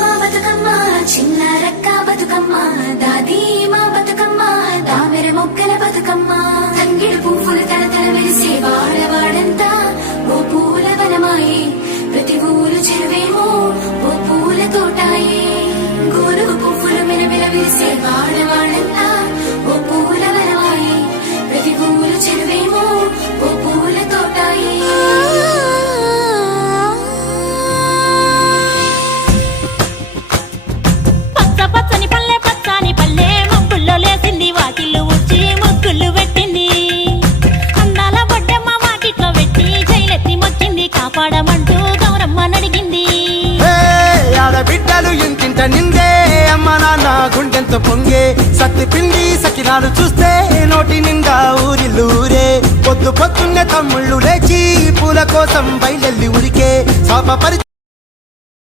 మా బతుకమ్మ చిన్న రక్క బతుకమ్మ దాది మా బతుకమ్మ దామెర మొక్కల బతుకమ్మ తంగిడు పువ్వులు తలతల వెలిసే వాడవాడంతా ఓ పూల వనమాయే ప్రతి ఊరు చెరువేమో ఓ పూల తోటాయే గోరు పువ్వులు మెలమెల వెలిసే వాడవాడంతా ఓ పూల వనమాయే ప్రతి ఊరు చెరువేమో ఓ పూల తోటాయే పచ్చని పల్లె పచ్చని పల్లె మబ్బుల్లో లేసింది వాకిళ్ళు ఉచ్చి ముగ్గులు పెట్టింది అందాల బొడ్డమ్మ వాకిట్లో పెట్టి జైలెత్తి మొచ్చింది కాపాడమంటూ గౌరమ్మ నడిగింది ఆడబిడ్డలు ఇంటింట నిందే అమ్మ నాన్న గుండెంతో పొంగే సత్తి పిండి సకినాలు చూస్తే నోటి నిండా ఊరిల్లూరే పొద్దున్నే తమ్ముళ్ళు లేచి పూల కోసం బయలెల్లి ఉరికే శాప